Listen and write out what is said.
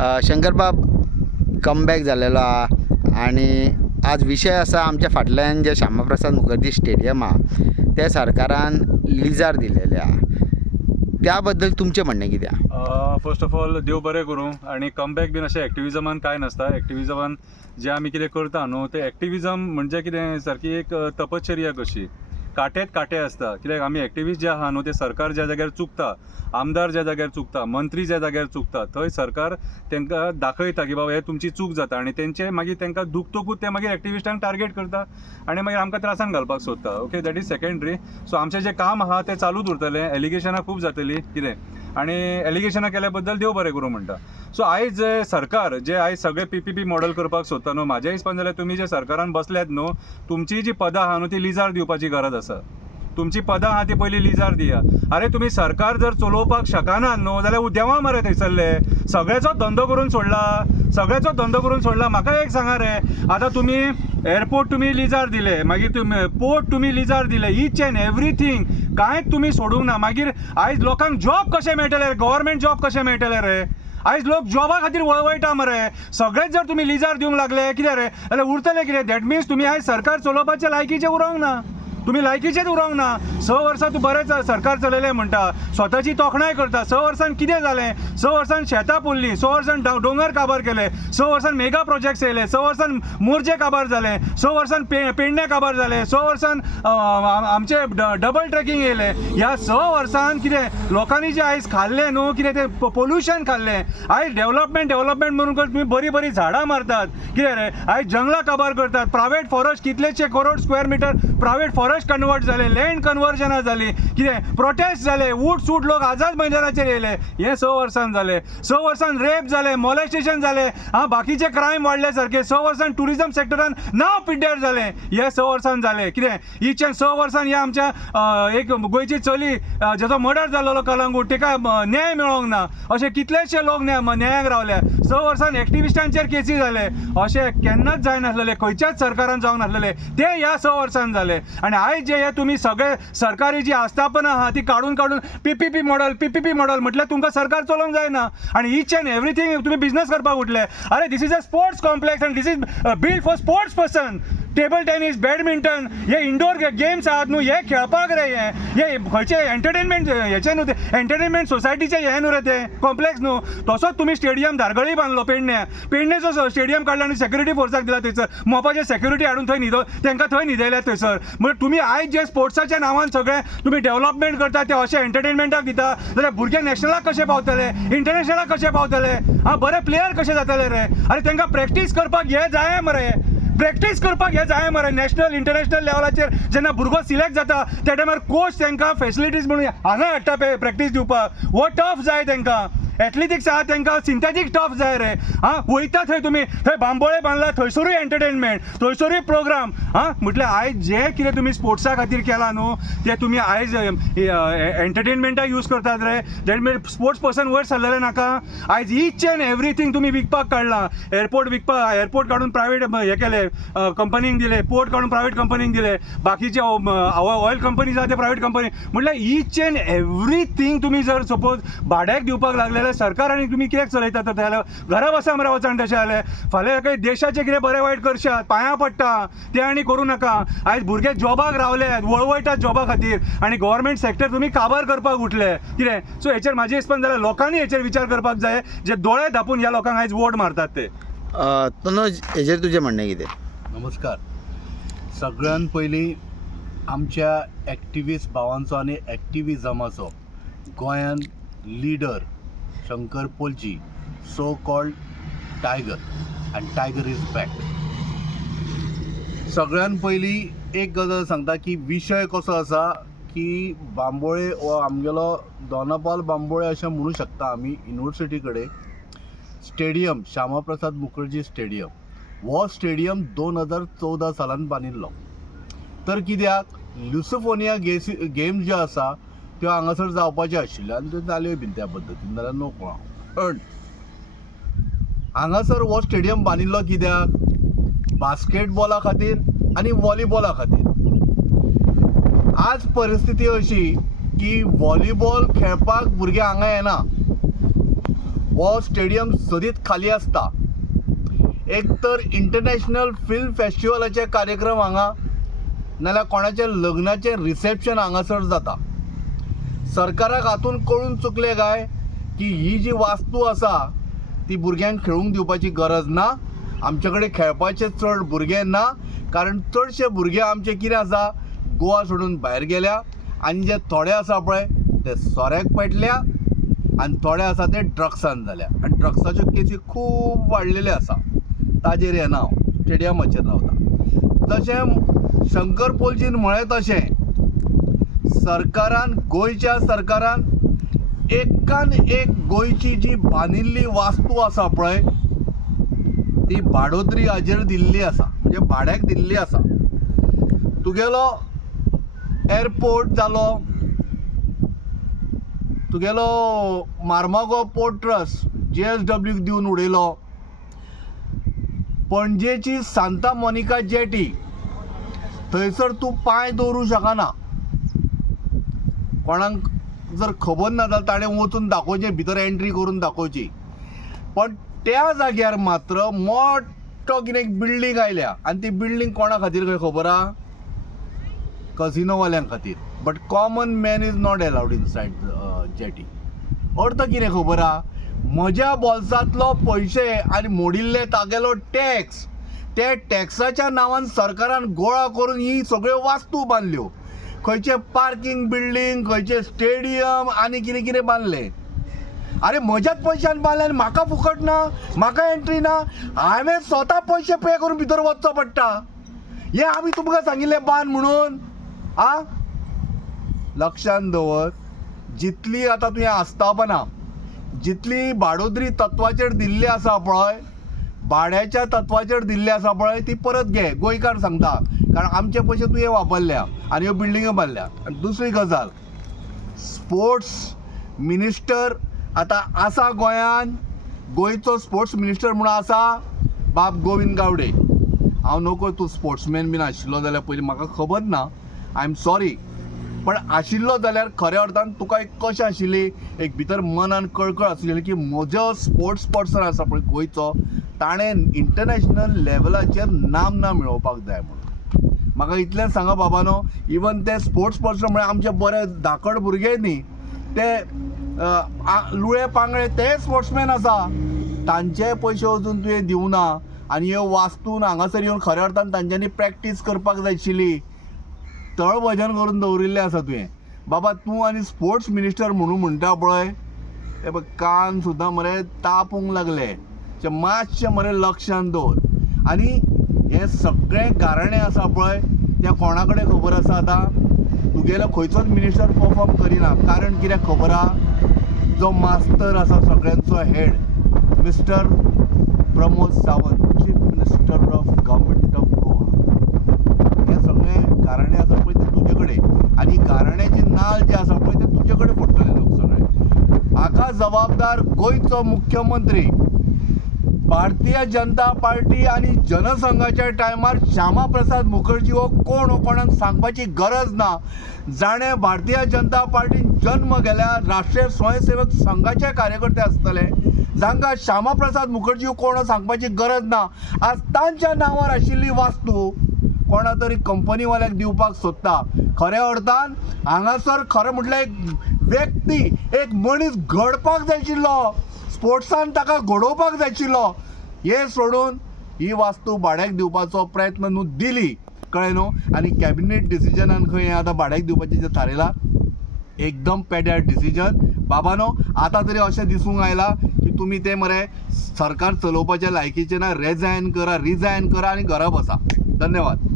शंकरबाब comeback जालेलो आहा आनी आज विशय आसा आमच्या फाटल्यान जे श्यामाप्रसाद मुखर्जी स्टेडियम आहा ते सरकारान लिजार दिलेले आहा, त्या बद्दल तुमचें म्हणणें कितें आहा? फर्स्ट ऑफ ऑल देव बरें करूं. आनी कमबॅक बीन अशें एक्टिविजमान कांय नासता. एक्टिविजमान जे आमी कितें करता न्हू ते एक्टिविजम म्हणजे कितें सारकी एक तपश्चर्या कशी, काटेत काटे आसता. कित्याक आमी एक्टिविस्ट जे आहा न्हू ते सरकार ज्या जाग्यार चुकता, आमदार ज्या जाग्यार चुकता, मंत्री ज्या जाग्यार चुकता थंय सरकार तांकां दाखयता की बाबा हे तुमची चूक जाता आनी तेंचे मागीर तांकां दुखतकूच ते मागीर एक्टिविस्टांक टार्गेट करता आनी मागीर आमकां त्रासान घालपाक सोदता. Okay, that is secondary. So आमचें जें काम आहा तें चालूच उरतलें. एलिगेशनां खूब जातलीं कितें आनी एलिगेशनां केल्या बद्दल देव बरें करूं म्हणटा. सो आयज जे सरकार जे आयज सगळे PPP मॉडल करपाक सोदता न्हू, म्हाज्या हिसपान जाल्यार तुमी जे सरकारान बसल्यात न्हू, तुमची जी पदां आहा न्हू ती लिजार दिवपाची गरज आसा. तुमची पदां आहा ती पयलीं लिजार दिया. अरे तुमी सरकार जर चलोवपाक शकनात न्हू जाल्यार देवा मरे थंयसरले. सगळ्याचो धंदो करून सोडला. म्हाका एक सांगा रे, आतां तुमी एअरपोर्ट तुमी लिजार दिले, मागीर तुमी पोर्ट तुमी लिजार दिले, ईच एंड एवरीथींग कांयच तुमी सोडूंक ना. मागीर आयज लोकांक जॉब कशे मेळटले, गव्हर्मेंट जॉब कशे मेळटले रे? आयज लोक जॉबा खातीर वळवयटा मरे. सगळेच जर तुमी लिजार दिवंक लागले कितें रे, जाल्यार उरतले कितें? दॅट मिन्स तुमी आयज सरकार चलोवपाचे लायकीचे उरोंक ना. तुमी लायकीचेच उरोंक ना. 6 वर्सां तूं बरें सरकार चलयलें म्हणटा, स्वताची तोखणाय करता. 6 वर्सान कितें जालें? 6 वर्सान शेतां पुरलीं, 6 वर्सान दोंगर काबार केले, 6 वर्सान मेगा प्रोजेक्ट्स येयले, 6 वर्सान मोर्जे काबार जाले, 6 वर्सान पेडणे काबार जाले, 6 वर्सान आमचे डबल ट्रॅकिंग येयले. ह्या 6 वर्सान कितें लोकांनी जे आयज खाल्लें न्हू, कितें तें पोल्युशन खाल्लें. आयज डेव्हलपमेंट म्हणून तुमी बरीं झाडां मारतात. कितें रे, आयज जंगलां काबार करतात. प्रायवेट फॉरेस्ट कितलेशे crore square metre private forest convert जाले, लँड कन्वर्जनां जाली, कितें प्रोटेस्ट जाले, सूट लोक आझाद मैदानाचेर येयले. हे 6 वर्सान जाले. 6 वर्सान रेप जाले, मॉलेस्टेशन जाले, बाकीचे क्रायम वाडले सारखे. 6 वर्सान टुरिझम सेक्टरान नांव पिड्ड्यार जाले. हे 6 वर्सान जाले. कितें इचे 6 वर्सान ह्या आमच्या एक गोंयची चली जेचो मर्डर जाल्लो कलंगूट, ताका न्याय मेळोंक ना. अशे कितलेशे लोक न्यायाक रावले. 6 वर्सान एक्टिविस्टांचेर केसी जाले. अशें केन्नाच जायनासलेले, खंयच्याच सरकारान जावंक नासलेले. ते ह्या 6 वर्सान जाले. आनी आयज जे हे तुम्ही सगळे सरकारी जी आस्थापनां आहा ती काडून PPP मॉडल म्हटल्यार तुमकां सरकार चलोवंक जायना. आनी ईच एंड एवरीथींग तुमी बिझनेस करपाक उठले. अरे this is a sports complex and this is build for sports person. Table tennis, badminton हे इंडोर गेम्स आहात न्हू, हे खेळपाक रे. हे खंयचे एंटरटेनमेंट हेचे न्हू, ते एंटरटेनमेंट सोसायटीचे हे न्हू रे, ते कॉम्प्लेक्स न्हू. तसोच तुमी स्टेडियम धारगळी बांदलो पेडणेचो स्टेडियम काडला आनी सेक्युरिटी फोर्साक दिला थंयसर. मोपाचे सेक्युरिटी हाडून तांकां थंय न्हिदयल्यात थंयसर. म्हणजे तुमी आयज जे स्पोर्ट्साच्या नांवान सगळे तुमी डेव्हलपमेंट करता ते अशे एंटरटेनमेंटाक दिता जाल्यार भुरगे नॅशनलाक कशे पावतले, इंटरनॅशनलाक कशे पावतले, बरे प्लेयर कशे जातले रे? अरे तांकां प्रॅक्टीस करपाक हे जाय मरे. नॅशनल इंटरनॅशनल लेवलाचेर जेन्ना भुरगो सिलेक्ट जाता त्या टायमार कोच तांकां फॅसिलिटीज म्हणून हांगा हाडटा प्रॅक्टीस दिवपाक. हो टफ जाय तांकां. एथलेटिक्स आहा तांकां सिंथेटीक टफ जाय रे. वयता थंय तुमी, थंय बांबोळे बांदला, थंयसरूय एंटरटेनमेंट, थंयसरूय प्रोग्राम. म्हटल्यार आयज जे कितें तुमी स्पोर्ट्सा खातीर केलां न्हू ते तुमी आयज एंटरटेनमेंटाक यूज करतात रे. दॅट मिन्स स्पोर्ट्स पर्सन वयर सरलेले नाका. आयज ईच एंड एवरीथींग तुमी विकपाक काडलां. एअरपोर्ट काडून प्रायवेट हे केले, कंपनीक दिले. पोर्ट काडून प्रायवेट कंपनीक दिले. बाकीचे ऑयल कंपनीज आहा ते प्रायवेट कंपनी. म्हटल्यार ईच एंड एवरीथींग तुमी जर सपोज भाड्याक दिवपाक लागलेले सरकार आनी तुमी कित्याक चलयतात तर जाल्यार घरा बसा मरे वचान तशें जालें. फाल्यां काही देशाचें कितें बरें वायट करशात पांयां पडटा तें आनी करूं नाका. आयज भुरगे जॉबाक रावल्यात, वळवयतात जॉबा खातीर आनी गव्हर्मेंट सेक्टर तुमी काबार करपाक उठले. कितें सो हेचेर म्हाजे हिसपान जाल्यार लोकांनी हेचेर विचार करपाक जाय जे दोळे धापून ह्या लोकांक आयज वोट मारतात ते. तनोज, हेचेर तुजें म्हणणें कितें? नमस्कार. सगळ्यान पयलीं आमच्या एक्टिविस्ट भावांचो आनी एक्टिविजमाचो गोंयान लिडर शंकर पोलची, so called tiger, and tiger is back. सगळ्यान पयलीं एक गजाल सांगता की विशय कसो आसा की बांबोळे हो आमगेलो दोनापावल बांबोळे अशें म्हणू शकता आमी. युनिवर्सिटी कडेन स्टेडियम श्यामाप्रसाद मुखर्जी स्टेडियम, हो स्टेडियम 2014 सालान बांदिल्लो. तर कित्याक लुसोफोनिया गेम्स ज्यो आसा त्यो हांगासर जावपाच्यो आशिल्ल्यो आनी त्यो जाल्यो बीन त्या पद्दतीन, जाल्यार नो कोणा. पण हांगासर हो स्टेडियम बांदिल्लो कित्याक? बास्केटबॉला खातीर आनी व्हॉलीबॉला खातीर. आज परिस्थिती अशी की व्हॉलीबॉल खेळपाक भुरगे हांगा येना. हो स्टेडियम सदीत खाली आसता. एक तर इंटरनॅशनल फिल्म फेस्टिवलाचे कार्यक्रम हांगा नाल्यार कोणाचे लग्नाचे रिसेप्शन हांगासर जाता. सरकाराक हातून कळून चुकले काय की ही जी वास्तू आसा ती भुरग्यांक खेळूंक दिवपाची गरज ना. आमचे कडेन खेळपाचे चड भुरगे ना, कारण चडशे भुरगे आमचे कितें आसा गोवा सोडून भायर गेल्या आनी जे थोडे आसा पळय ते सोऱ्याक पेटल्या आनी थोडे आसा ते ड्रग्सान जाल्या आनी ड्रग्साच्यो केसी खूब वाडलेल्यो आसा. ताजेर येना हांव स्टेडियमाचेर रावता. जशें शंकर पोलजीन म्हळें तशें सरकारान गोंयच्या सरकारान एकान एक गोंयची जी बांदिल्ली वास्तू आसा पळय ती भाडोत्री हाजेर दिल्ली आसा, म्हणजे भाड्याक दिल्ली आसा. तुगेलो एअरपोर्ट जालो, तुगेलो मार्मागो पोर्ट ट्रस्ट JSWक दिवन उडयलो. पणजेची सांता मोनिका जेटी थंयसर तूं पांय दवरूं शकना. कोणाक जर खबर ना जाल्यार ताणें वचून दाखोवचें, भितर एंट्री करून दाखोवची. पण त्या जाग्यार मात्र मोठो कितें बिल्डींग आयल्या आनी ती बिल्डींग कोणा खातीर खंय खबर आहा? कझिनोवाल्यांक खातीर. But common man is not allowed inside jetty. अर्थ कितें खबर आहा? म्हज्या बोल्सांतलो पयशे आनी मोडिल्ले तागेलो टॅक्स, ते टॅक्साच्या नांवान सरकारान गोळा करून ही सगळ्यो वास्तू बांदल्यो. खंयचे पार्किंग बिल्डींग, खंयचे स्टेडियम आनी कितें कितें बांदले. अरे म्हज्याच पयशान बांदले आनी म्हाका फुकट ना, म्हाका एंट्री ना. हांवें स्वता पयशे पे करून भितर वचचो पडटा. हे आमी तुमकां सांगिल्लें बांद म्हणून? लक्षांत दवर, जितली आतां तुवें आस्थापनां जितली भाडोत्री तत्वाचेर दिल्ली आसा पळय, भाड्याच्या तत्वाचेर दिल्ली आसा पळय ती परत घे. गोंयकार सांगता, कारण आमचे पयशे तुवें वापरल्या आनी ह्यो बिल्डिंग्यो बांदल्या. आनी दुसरी गजाल, स्पोर्ट्स मिनिस्टर आतां आसा गोंयान, गोंयचो स्पोर्ट्स मिनिस्टर म्हणून आसा बाब गोविंद गावडे. हांव नोको तूं स्पोर्ट्समॅन बीन आशिल्लो जाल्यार पयलीं म्हाका खबर ना, आय एम सॉरी. पण आशिल्लो जाल्यार खऱ्या अर्थान तुका एक कशें आशिल्ली, एक भितर मनान कळकळ आसलेली की म्हजो स्पोर्ट्स पर्सन आसा पळय गोंयचो, ताणें इंटरनॅशनल लेवलाचेर नामना मेळोवपाक जाय म्हणून. म्हाका इतलें सांगा बाबानो, इवन ते स्पोर्ट्स पर्सन म्हळ्यार आमचे बरे धाकड भुरगे न्ही, ते लुळे पांगळे ते स्पोर्ट्समॅन आसा. तांचे पयशे अजून तुवें दिवना आनी ह्यो वास्तून हांगासर येवन खऱ्या अर्थान तांच्यांनी प्रॅक्टीस करपाक जाय आशिल्ली. तळभजन करून दवरिल्लें आसा तुवें. बाबा तूं आनी स्पोर्ट्स मिनिस्टर म्हणून म्हणटा पळय, हे पळय कान सुद्दां मरे तापूंक लागले. मातशें मरे लक्षांत दवर. आनी हे सगळें गाराणें आसा पळय तें कोणा कडेन खबर आसा आतां? तुगेलो खंयचोच मिनिस्टर परफॉर्म करिना. कारण कित्याक खबर आहा? जो मास्तर आसा सगळ्यांचो head, mister Pramod Sawant, chief minister of government of Goa. हे सगळें गाराणें आसा पळय ते तुजे कडेन, आनी गाराण्याची नाल जे आसा पळय ते तुजे कडेन फोडटले लोक सगळे. हाका जबाबदार गोंयचो मुख्यमंत्री. भारतीय जनता पार्टी आनी जनसंघाच्या टायमार श्यामा प्रसाद मुखर्जी हो कोण, हो कोणाक सांगपाची गरज ना. जाणे भारतीय जनता पार्टीन जन्म गेल्या राष्ट्रीय स्वयंसेवक संघाचे कार्यकर्ते आसतले, जांकां श्यामा प्रसाद मुखर्जी हो कोण सांगपाची गरज ना. आज तांच्या नांवार आशिल्ली वास्तू कोणा तरी कंपनीवाल्याक दिवपाक सोदता. खऱ्या अर्थान हांगासर खरें म्हटल्यार एक व्यक्ती, एक मनीस घडपाक जाय आशिल्लो, स्पोर्ट्सान ताका घडोवपाक जाय आशिल्लो. हे सोडून ही वास्तू भाड्याक दिवपाचो प्रयत्न न्हू दिली, कळ्ळें न्हू. आनी कॅबिनेट डिसिजनान खंय हें आतां भाड्याक दिवपाचें जें थारयलां, एकदम पेड्यार डिसिजन. बाबानो, आतां तरी अशें दिसूंक आयलां की तुमी तें मरे सरकार चलोवपाच्या लायकीचें ना. रिजायन करा आनी घरा बसा. धन्यवाद.